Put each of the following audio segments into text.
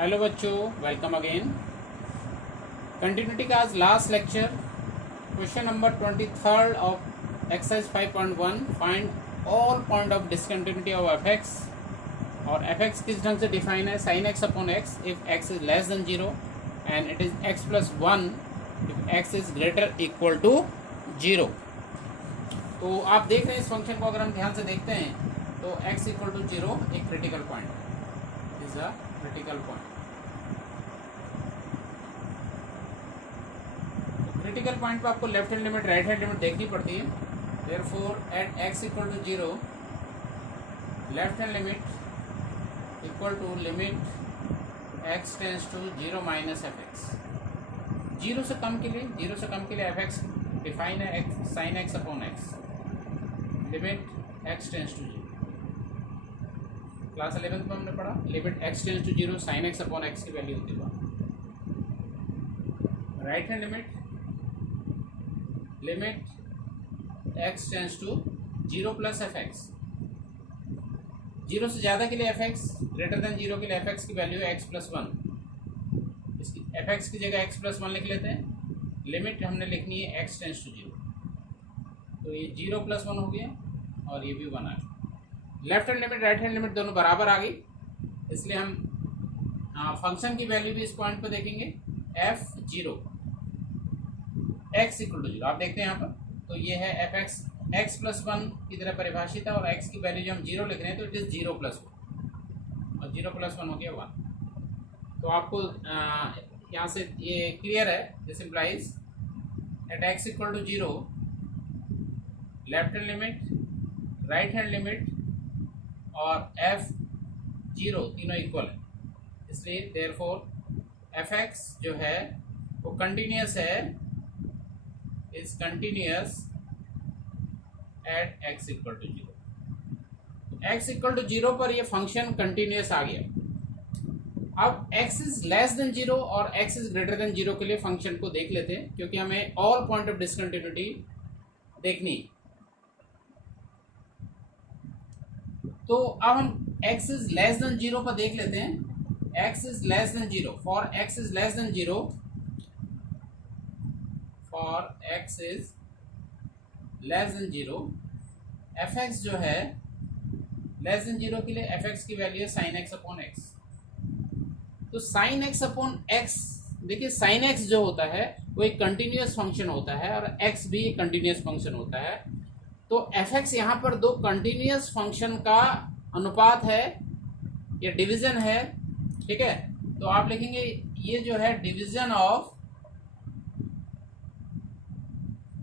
Hello बच्चों, welcome again. Continuity का आज last lecture, question number 23 of exercise 5.1। Find all point of discontinuity of f x. और f x किस ढंग से डिफाइन है? Sine x upon x if x is less than 0 and it is x plus 1 if x is greater equal to 0। तो आप देख रहे हैं इस फंक्शन को, अगर हम ध्यान से देखते हैं तो एक्स इक्वल टू 0 एक critical point is a critical point. Critical point पे आपको left hand limit right hand limit देखनी पड़ती है। Therefore at x equal to 0 left hand limit equal to limit x tends to 0 minus f x. 0 से कम के लिए f x define है x sine x upon x limit x tends to 0। Class 11 में हमने पढ़ा limit x tends to 0 sine x upon x की value होती है। Right hand limit x tends to 0 plus F x. 0 से ज़्यादा के लिए एफ एक्स, ग्रेटर देन 0 के लिए एफ एक्स की वैल्यू है एक्स प्लस 1। इसकी एफ एक्स की जगह एक्स प्लस 1 लिख लेते हैं। लिमिट हमने लिखनी है एक्स टेंस टू 0। तो ये 0 प्लस 1 हो गया और ये भी 1 आ गया। Left hand limit right hand limit दोनों बराबर आ गई, इसलिए हम फंक्शन की वैल्यू भी इस पॉइंट पर देखेंगे। एफ 0 एक्स इक्वल टू 0 आप देखते हैं यहाँ पर, तो ये है एफ एक्स एक्स प्लस 1 की तरह परिभाषित है और एक्स की वैल्यू जो हम 0 लिख रहे हैं तो इट इज़ 0 प्लस 1 और 0 प्लस 1 हो गया 1। तो आपको यहाँ से ये क्लियर है। This implies at x equal to 0 left hand limit right hand limit और एफ 0 तीनों इक्वल है, इसलिए देयरफॉर एफ एक्स जो है वो कंटिन्यूस है, is continuous at x equal to 0। X equal to 0 पर ये फंक्शन कंटिन्यूस आ गया। अब एक्स इज लेस देन 0 और एक्स इज ग्रेटर देन 0 के लिए फंक्शन को देख लेते हैं, क्योंकि हमें ऑल पॉइंट ऑफ डिसकंटिन्यूटी देखनी है। तो अब हम x इज लेस देन 0 पर देख लेते हैं। x is less than 0 for x is less than 0 for x is less than 0 F x जो है लेस देन 0 के लिए एफ एक्स की वैल्यू है साइन एक्स अपॉन एक्स। तो साइन एक्स अपॉन एक्स, देखिए साइन एक्स जो होता है वो एक कंटिन्यूस फंक्शन होता है और x भी एक कंटिन्यूस फंक्शन होता है। तो एफ एक्स यहाँ पर दो कंटिन्यूस फंक्शन का अनुपात है या डिवीजन है, ठीक है। तो आप लिखेंगे ये जो है division of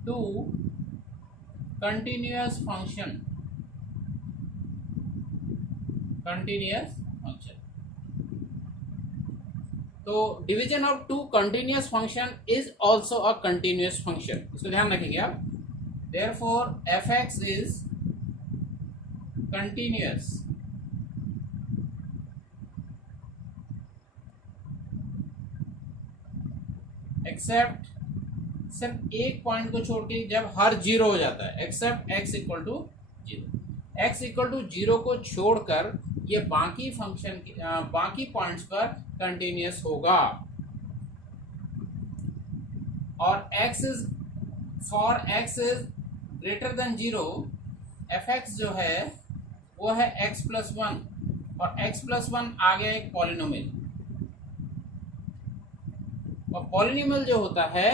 two continuous function, continuous function. तो division of two continuous function is also a continuous function, इसको ध्यान रखेंगे आप। Therefore, f(x) is continuous except सिर्फ एक पॉइंट को छोड़ के जब हर 0 हो जाता है, except x equal to 0। x equal to 0 को छोड़कर ये बाकी फंक्शन बाकी पॉइंट्स पर कंटिन्यूस होगा। और x is for x is greater than 0 F x जो है वो है x प्लस 1 और x प्लस 1 आ गया एक पॉलिनोमियल। और पॉलिनोमियल जो होता है,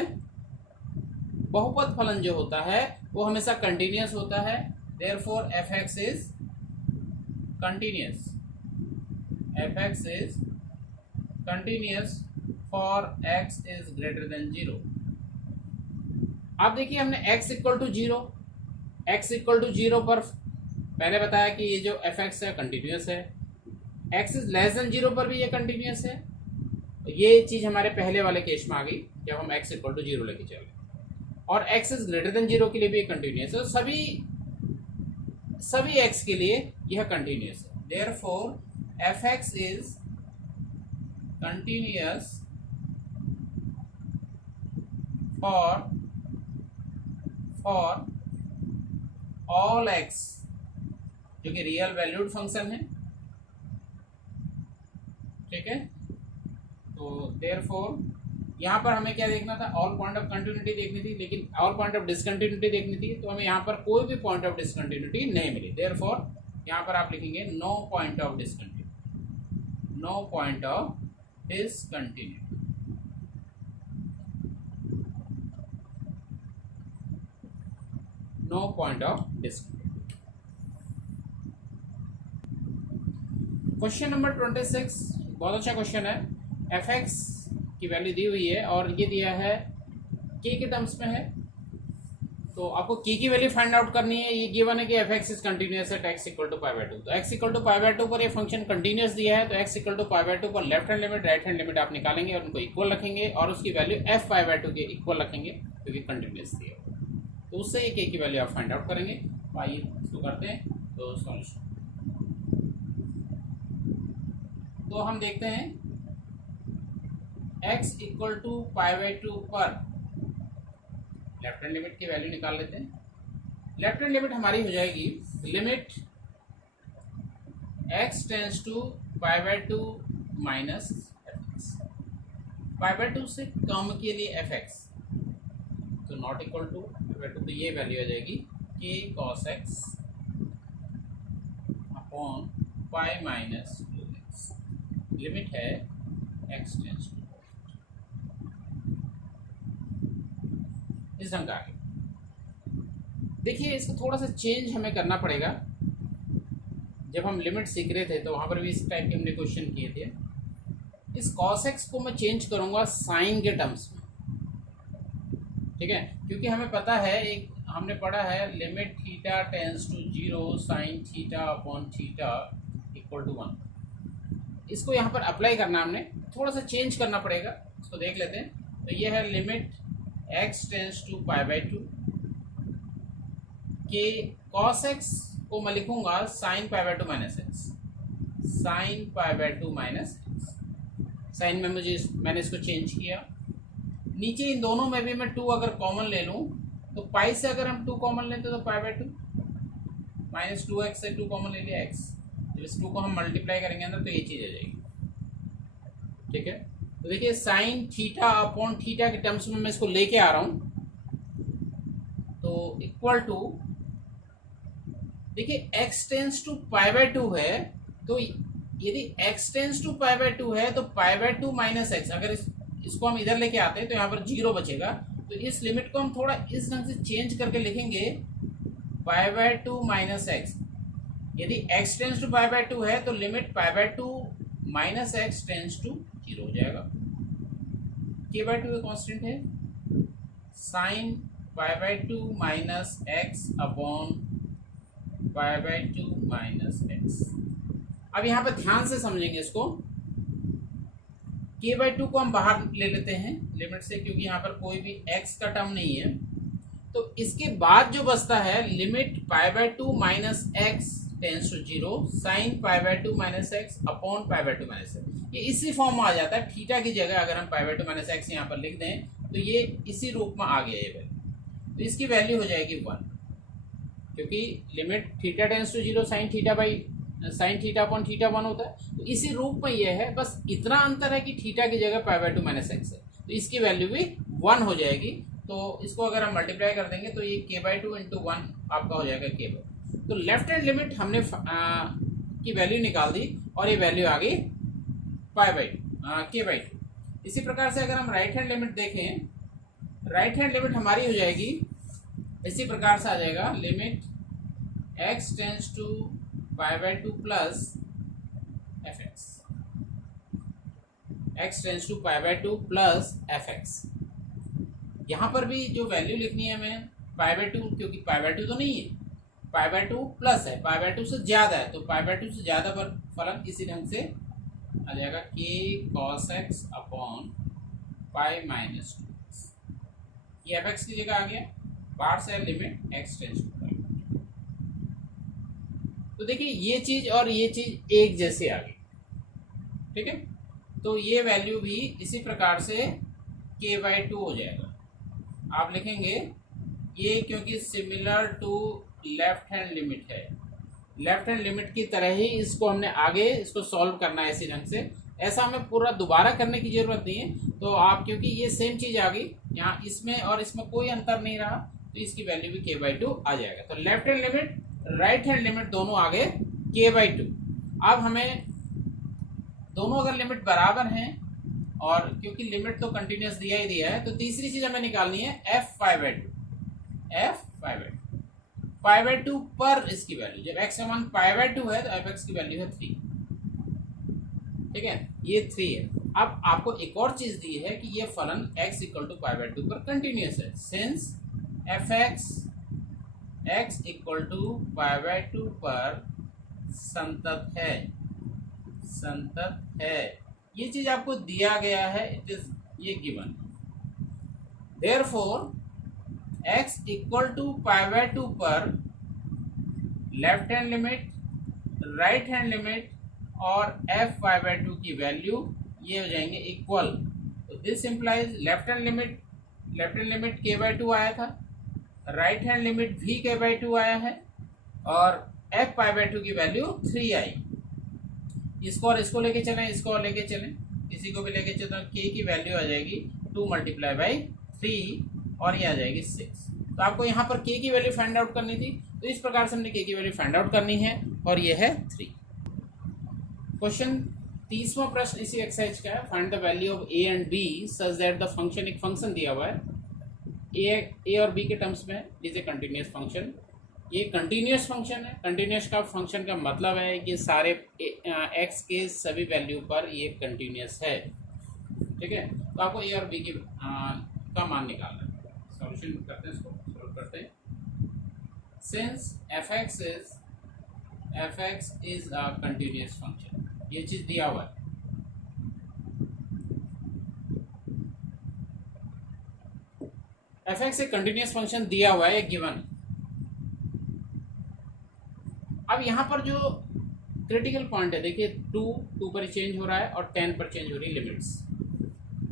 बहुपद फलन जो होता है वो हमेशा कंटिन्यूस होता है। Therefore F X is continuous, F X is continuous for x is greater than 0। अब देखिए हमने x equal to 0, x equal to 0 पर पहले बताया कि ये जो एफ एक्स है कंटिन्यूस है। x इज लेस देन 0 पर भी ये कंटिन्यूस है। ये चीज़ हमारे पहले वाले केस में आ गई जब हम x इक्वल टू 0 लेके चले, और x इज ग्रेटर देन 0 के लिए भी कंटिन्यूस है। तो सभी x के लिए यह कंटिन्यूस है। Therefore F X is continuous for all x जो कि रियल वैल्यूड फंक्शन है, ठीक है। तो देयरफॉर यहाँ पर हमें क्या देखना था, ऑल पॉइंट ऑफ कंटिन्यूटी देखनी थी, लेकिन ऑल पॉइंट ऑफ डिसकंटिन्यूटी देखनी थी, तो हमें यहाँ पर कोई भी पॉइंट ऑफ डिसकंटिन्यूटी नहीं मिली। देयरफॉर यहाँ पर आप लिखेंगे no point of discontinuity, no point of discontinuity. No point of discontinuity. Question number 26 बहुत अच्छा क्वेश्चन है। एफ एक्स की वैल्यू दी हुई है और ये दिया है के टर्म्स में है, तो आपको की वैल्यू फाइंड आउट करनी है। ये गिवन है कि F X is continuous at x equal to pi by 2, तो X equal to pi by 2 पर ये फंक्शन कंटिन्यूअस दिया है, तो X equal to pi by 2 पर left hand limit right hand limit आप निकालेंगे और उनको इक्वल रखेंगे और उसकी वैल्यू एफ पाई बाय 2 के इक्वल रखेंगे क्योंकि कंटिन्यूअस दिया है, तो उससे ये के की वैल्यू आप फाइंड आउट करेंगे। तो आइए इसको करते हैं। तो सॉल्यूशन, तो हम देखते हैं x equal to pi by 2 पर लेफ्ट हैंड लिमिट की वैल्यू निकाल लेते हैं। लेफ्ट हैंड लिमिट हमारी हो जाएगी limit x tends to pi by 2 minus fx, pi by 2 से कम के लिए fx, तो not equal to pi by 2, तो ये वैल्यू आ जाएगी k cos x upon pi minus 2x, limit है x टेंस टू, इस ढंग का आगे। देखिए इसको थोड़ा सा चेंज हमें करना पड़ेगा। जब हम लिमिट सीख रहे थे तो वहां पर भी इस टाइप के हमने क्वेश्चन किए थे। इस cos x को मैं चेंज करूंगा साइन के टर्म्स में, ठीक है, क्योंकि हमें पता है, एक हमने पढ़ा है limit theta tends to 0 sine theta upon theta equal to 1। इसको यहाँ पर अप्लाई करना, हमने थोड़ा सा चेंज करना पड़ेगा, इसको देख लेते हैं। तो ये है limit x tends to pi by 2 के cos x को मैं लिखूंगा sine pi by 2 minus X, sine pi by 2 minus X. Sine में मैंने इसको चेंज किया। नीचे इन दोनों में भी मैं 2 अगर कॉमन ले लूं, तो पाई से अगर हम 2 कॉमन लेते तो पाई बाय 2 माइनस 2x से 2 कॉमन ले लिया x, जब इस 2 को हम मल्टीप्लाई करेंगे अंदर तो ये चीज आ जाएगी, ठीक है। तो देखिए साइन थीटा अपॉन थीटा के टर्म्स में मैं इसको लेके आ रहा हूं, तो इक्वल टू, देखिए x tends to pi by 2 है, तो यदि x tends to pi by 2 है तो पाई बाय 2 माइनस एक्स, अगर इसको हम इधर लेके आते हैं तो यहाँ पर 0 बचेगा, तो इस लिमिट को हम थोड़ा इस ढंग से चेंज करके लिखेंगे पाई बाय 2 माइनस एक्स। यदि x tends to pi by 2 है तो limit pi by 2 minus X tends to 0 हो जाएगा। के बाय 2 कांस्टेंट है, sine pi by 2 minus X upon pi by 2 minus X. अब यहाँ पर ध्यान से समझेंगे इसको। के बाय 2 को हम बाहर ले लेते हैं लिमिट से, क्योंकि यहाँ पर कोई भी x का टर्म नहीं है, तो इसके बाद जो बचता है limit pi by 2 minus X tends to 0 sine pi by 2 minus X upon pi by 2 minus X. ये इसी फॉर्म में आ जाता है। थीटा की जगह अगर हम पाई बाय 2 माइनस एक्स यहाँ पर लिख दें तो ये इसी रूप में आ गया ये वैल्यू, तो इसकी वैल्यू हो जाएगी 1, क्योंकि limit theta tends to 0 sine theta upon theta 1 होता है, तो इसी रूप में ये है। बस इतना अंतर है कि थीटा की जगह पाई बाय 2 माइनस एक्स है, तो इसकी वैल्यू भी 1 हो जाएगी। तो इसको अगर हम मल्टीप्लाई कर देंगे तो ये के बाय 2 इंटू 1 आपका हो जाएगा के बाय। तो लेफ्ट हैंड लिमिट हमने की वैल्यू निकाल दी और ये वैल्यू आ गई पाई बाय के बाय 2। इसी प्रकार से अगर हम राइट हैंड लिमिट देखें, राइट हैंड लिमिट हमारी हो जाएगी इसी प्रकार से आ जाएगा limit x tends to pi by 2 plus F X, x tends to pi by 2 plus F X. यहाँ पर भी जो वैल्यू लिखनी है हमें पाई बाय 2, क्योंकि पाई बाय 2 तो नहीं है, पाई बाय 2 प्लस है, पाई बाय 2 से ज्यादा है, तो पाई बाय 2 से ज्यादा पर फलन इसी ढंग से आ जाएगा k cos x upon pi minus 2x। ये एफ एक्स की जगह आ गया, बाहर से लिमिट x टेंस टू पाई। तो देखिए ये चीज और ये चीज एक जैसे आ गई, ठीक है। तो ये वैल्यू भी इसी प्रकार से k बाय 2 हो जाएगा। आप लिखेंगे ये, क्योंकि similar to left hand limit है, लेफ्ट हैंड लिमिट की तरह ही इसको हमने आगे इसको सॉल्व करना है इसी ढंग से। ऐसा हमें पूरा दोबारा करने की जरूरत नहीं है। तो आप क्योंकि ये सेम चीज आ गई यहाँ, इसमें और इसमें कोई अंतर नहीं रहा, तो इसकी वैल्यू भी k/2 आ जाएगा। तो left hand limit right hand limit दोनों आ गए k/2। अब हमें दोनों अगर लिमिट बराबर हैं, और क्योंकि लिमिट तो कंटिन्यूस दिया ही दिया है, तो तीसरी चीज हमें निकालनी है f5/2। f5/2 पर इसकी वैल्यू, जब x का मान π/2 है तो fx की वैल्यू है 3। ठीक है, ये 3 है। अब आपको एक और चीज दी है कि ये फलन x = π/2 पर कंटिन्यूस है, सिंस fx x = π/2 पर संतत है। ये चीज आपको दिया गया है, इट इज ये गिवन। देयरफॉर x = π/2 पर left hand limit, right hand limit और f5/2 की वैल्यू ये हो जाएंगे इक्वल। तो this implies left hand limit k/2 आया था, राइट हैंड लिमिट भी k/2 आया है, और f5/2 की वैल्यू 3 आई। इसको और इसको लेके चलें, इसको और लेके चलें, किसी को भी लेके चलें, तो k की वैल्यू आ जाएगी 2 × 3 और ये आ जाएगी 6। तो आपको यहाँ पर k की वैल्यू फाइंड आउट करनी थी, तो इस प्रकार से हमने k की वैल्यू फाइंड आउट करनी है, और ये है 3। क्वेश्चन 30वां प्रश्न इसी एक्सरसाइज का है। Find the value of a and b such that the function, एक फंक्शन दिया हुआ है a और b के टर्म्स में, इज ए कंटिन्यूस फंक्शन। ये कंटिन्यूस फंक्शन है। कंटिन्यूस का फंक्शन का मतलब है कि सारे x के सभी वैल्यू पर ये कंटिन्यूस है। ठीक है, तो आपको a और b की का मान निकालना है। सॉल्यूशन करते हैं, इसको सॉल्व करते हैं। Since fx is a continuous function, ये चीज दिया हुआ है। fx एक कंटिन्यूस फंक्शन दिया हुआ है, गिवन। अब यहाँ पर जो क्रिटिकल पॉइंट है, देखिए 2 पर चेंज हो रहा है और 10 पर चेंज हो रही है लिमिट्स।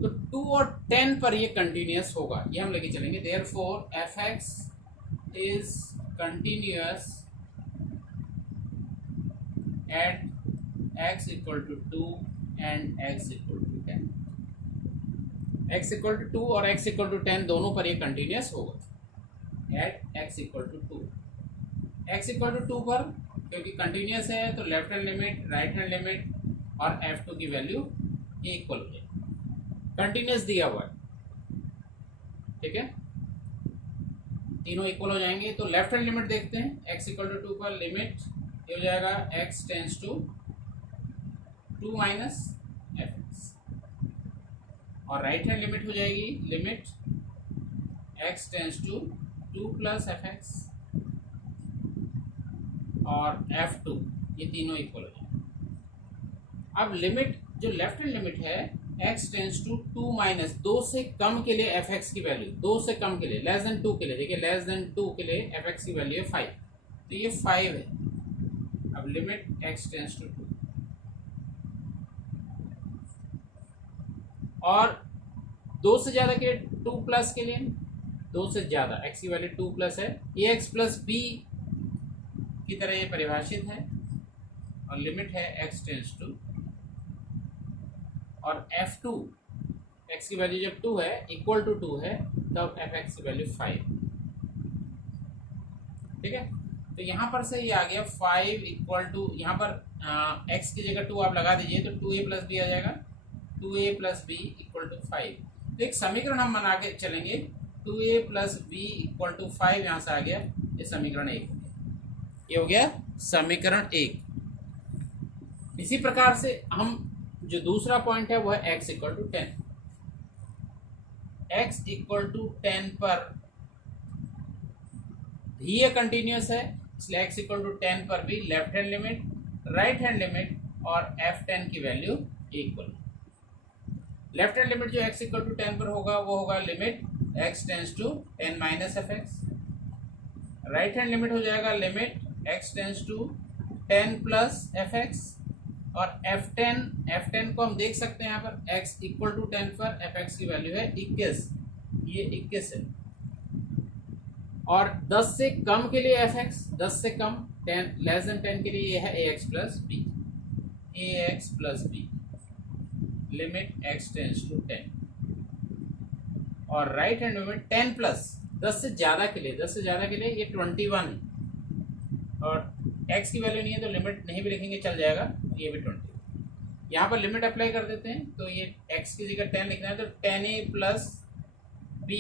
तो 2 और 10 पर ये कंटिन्यूस होगा, ये हम लेके चलेंगे। Therefore fx is continuous eight x = 2 and x = 10। x = 2 और x = 10 दोनों पर ये कंटिन्यूस होगा एट x = 2। x = 2 पर क्योंकि कंटिन्यूस है, तो left hand limit, right hand limit और f2 की वैल्यू ये इक्वल हो जाएगी। कंटिन्यूस दिया हुआ है, ठीक है, तीनों इक्वल हो जाएंगे। तो लेफ्ट हैंड लिमिट देखते हैं। x = 2 पर लिमिट ये हो जाएगा x टेंड्स टू 2 - fx, और राइट हैंड लिमिट हो जाएगी limit x tends to 2 + fx और f2, ये तीनों इक्वल हो जाएंगे। अब लिमिट जो लेफ्ट हैंड लिमिट है x टेंड्स टू 2 - 2 से कम के लिए fx की वैल्यू, 2 से कम के लिए, लेस देन 2 के लिए, देखिए लेस देन 2 के लिए fx की वैल्यू है 5, तो ये 5 है। अब लिमिट x टेंड्स टू 2, और 2 से ज़्यादा के 2+ के लिए, 2 से ज़्यादा x की वैल्यू 2+ है, ये x + b की तरह ये परिभाषित है, और लिमिट है x टेंड्स टू, और f2 x की वैल्यू जब 2 है, इक्वल टू 2 है, तब fx की वैल्यू 5। ठीक है, तो यहाँ पर से ये आ गया 5 इक्वल टू, यहाँ पर x की जगह 2 आप लगा दीजिए तो 2a + b आ जाएगा, 2a + b = 5। तो एक समीकरण हम बना के चलेंगे, 2a + b = 5, यहाँ से आ गया, ये समीकरण 1 हो गया, ये हो गया समीकरण 1। इसी प्रकार से हम जो दूसरा पॉइंट है वो है x = 10। x = 10 पर भी ये कंटिन्यूस है, इसलिए x = 10 पर भी left hand limit, right hand limit और f10 की value equal. Left hand limit जो x = 10 पर होगा वो होगा limit x tends to 10 - fx, right hand limit हो जाएगा limit x tends to 10 + fx, और f10 को हम देख सकते हैं यहाँ पर x = 10 पर fx की वैल्यू है 21, ये 21 है, और 10 से कम के लिए fx, 10 से कम 10 < 10 के लिए ये है ax + b, limit x tends to 10, और राइट हैंड में 10 प्लस 10 से ज़्यादा के लिए, 10 से ज़्यादा के लिए ये 21 है, और x की वैल्यू नहीं है तो लिमिट नहीं भी लिखेंगे चल जाएगा, ये भी 20। यहाँ पर लिमिट अप्लाई कर देते हैं, तो ये x की जगह 10 लिखना है तो 10a plus b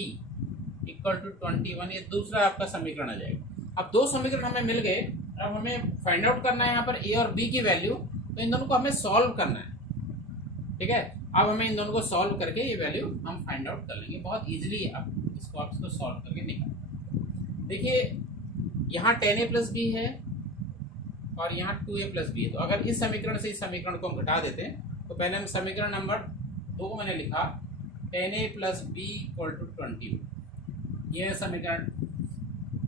equal to 21, ये दूसरा आपका समीकरण आ जाएगा। अब दो समीकरण हमें मिल गए, अब हमें फाइंड आउट करना है यहाँ पर a और b की वैल्यू, तो इन दोनों को हमें सॉल्व करना है, ठीक है। अब हमें इन दोनों को सॉल्व करके ये वैल्यू हम फाइंड आउट कर लेंगे बहुत इजीली। अब इसको आप इसको सॉल्व करके निकाल, देखिए यहाँ 10a प्लस बी है और यहाँ 2a प्लस बी है, तो अगर इस समीकरण से इस समीकरण को हम घटा देते हैं तो पहले हम समीकरण नंबर 2 मैंने लिखा 10a plus B equal to 20, ये है समीकरण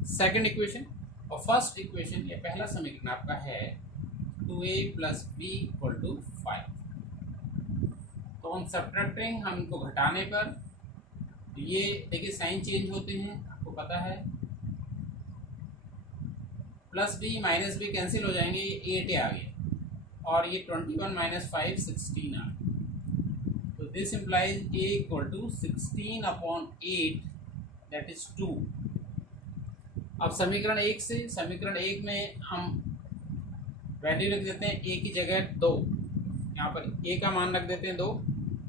सेकंड इक्वेशन। और फर्स्ट इक्वेशन, ये पहला समीकरण आपका है 2a plus B equal to 5। तो हम सब्ट्रैक्टिंग, हम इनको घटाने पर ये देखिए साइन चेंज होते हैं, आपको पता है, plus B minus B cancel हो जाएंगे, ये 8 आ गया, और ये 21 माइनस 5 16 आ गया। तो this implies a equal to 16 upon 8 that is 2। अब समीकरण 1 से समीकरण 1 में हम वैल्यू लिख देते हैं, a की जगह 2, यहाँ पर a का मान रख देते हैं 2,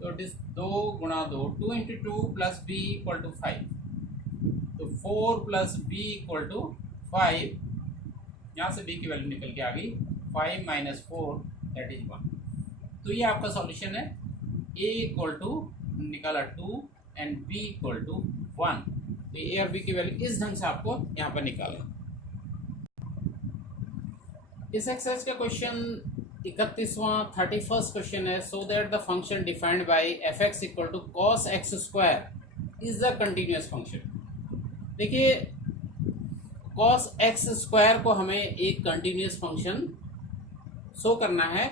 तो इट इज 2 गुणा 2, 2 into 2 plus B equal to 5, तो 4 प्लस बी इक्वल टू 5, यहाँ से b की वैल्यू निकल के आ गई 5 माइनस 4 दैट इज 1। तो ये आपका सॉल्यूशन है, a इक्वल टू निकाला 2 एंड b इक्वल टू 1। तो a और b की वैल्यू इस ढंग से आपको यहाँ पर निकालना। इस एक्सरसाइज का क्वेश्चन 31वां 31st क्वेश्चन है, so that the function defined by F X equal to cos X square is the continuous function. देखिए कॉस एक्स स्क्वायर को हमें एक कंटिन्यूअस फंक्शन शो करना है।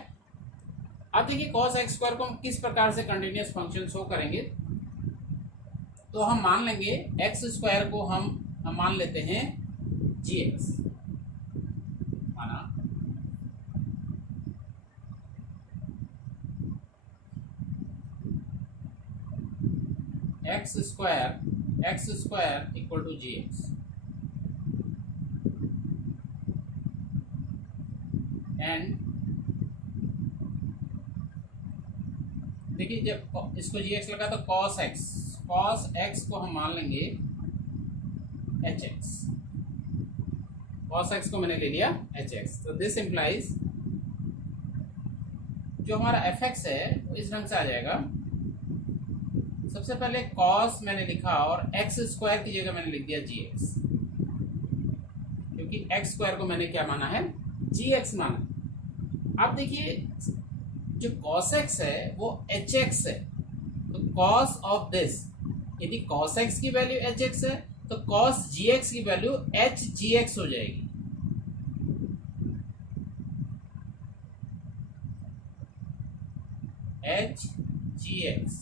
अब देखिए कॉस एक्स स्क्वायर को हम किस प्रकार से कंटिन्यूअस फंक्शन शो करेंगे, तो हम मान लेंगे एक्स स्क्वायर को हम मान लेते हैं जी एक्स, माना X square equal to G X, and देखिए जब इसको जी एक्स लगा तो कॉस एक्स को हम मान लेंगे एच एक्स, कॉस एक्स को मैंने ले लिया एच एक्स। तो दिस इम्प्लाइज जो हमारा एफ एक्स है वो इस ढंग से आ जाएगा, सबसे पहले कॉस मैंने लिखा और एक्स स्क्वायर की जगह मैंने लिख दिया जी एक्स, क्योंकि एक्स स्क्वायर को मैंने क्या माना है, जी एक्स माना। अब देखिए जो cos x है वो एच एक्स है, तो cos ऑफ दिस, यदि cos x की वैल्यू एच एक्स है तो cos जी एक्स की वैल्यू एच जी एक्स हो जाएगी। एच जी एक्स,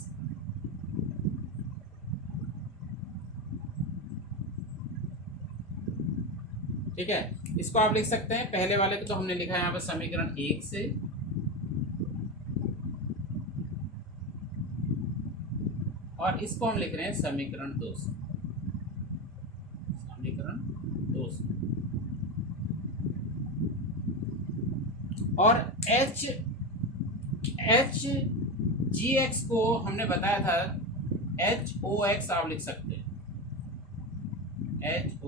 ठीक है। इसको आप लिख सकते हैं, पहले वाले को तो हमने लिखा है यहाँ पर समीकरण 1 से, और इसको हम लिख रहे हैं समीकरण 2 से, समीकरण 2 से। और एच जी एक्स को हमने बताया था एच ओ एक्स आप लिख सकते हैं, एच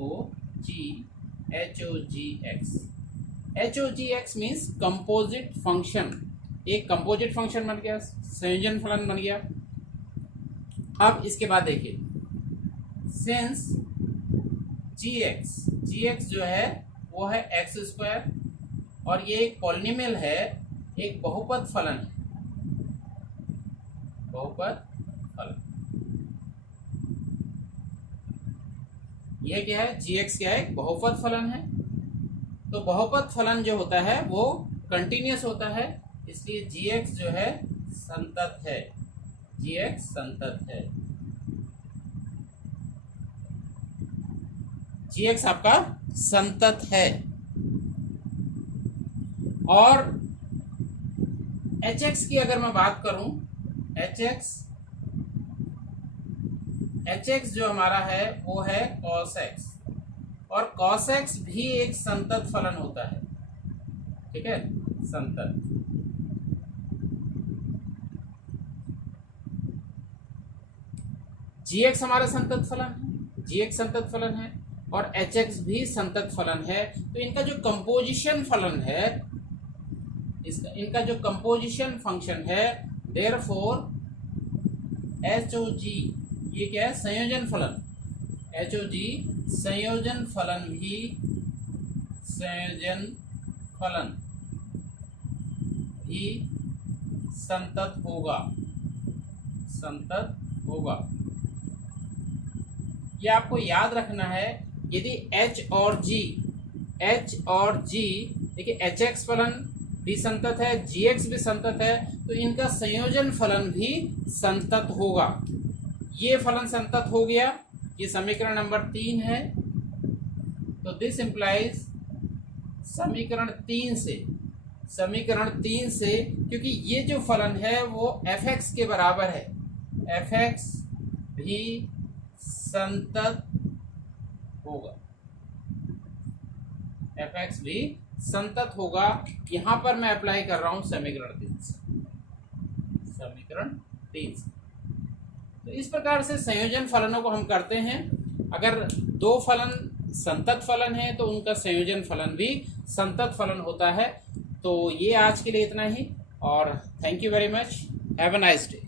ओ जी एक्स मीन्स कंपोजिट फंक्शन, एक कंपोजिट फंक्शन बन गया, संयोजन फलन बन गया। अब इसके बाद देखिए सिंस जी एक्स जो है वो है एक्स स्क्वायर, और ये एक पॉलिनोमियल है, एक बहुपद फलन है, बहुपद फलन। ये क्या है, जी एक्स क्या है, बहुपद फलन है। तो बहुपद फलन जो होता है वो कंटिन्यूअस होता है, इसलिए जी एक्स जो है संतत है, जी एक्स संतत है, जी एक्स आपका संतत है। और एच एक्स की अगर मैं बात करूं एच एक्स जो हमारा है वो है cos x, और cos x भी एक संतत फलन होता है, ठीक है, संतत। gx हमारा संतत फलन है, gx संतत फलन है और hx भी संतत फलन है। तो इनका जो कंपोजिशन फलन है, इनका जो कंपोजिशन फंक्शन है, देयरफॉर HOG, ये क्या है, संयोजन फलन, HOG संयोजन फलन भी संतत होगा। ये आपको याद रखना है। यदि H और G देखिए HX फलन भी संतत है, GX भी संतत है, तो इनका संयोजन फलन भी संतत होगा। ये फलन संतत हो गया, ये समीकरण नंबर 3 है। तो दिस इंप्लाइज समीकरण 3 से, क्योंकि ये जो फलन है वो fx के बराबर है, fx भी संतत होगा, यहां पर मैं अप्लाई कर रहा हूं समीकरण 3 से। तो इस प्रकार से संयोजन फलनों को हम करते हैं। अगर दो फलन संतत फलन है तो उनका संयोजन फलन भी संतत फलन होता है। तो ये आज के लिए इतना ही, और thank you very much, have a nice day.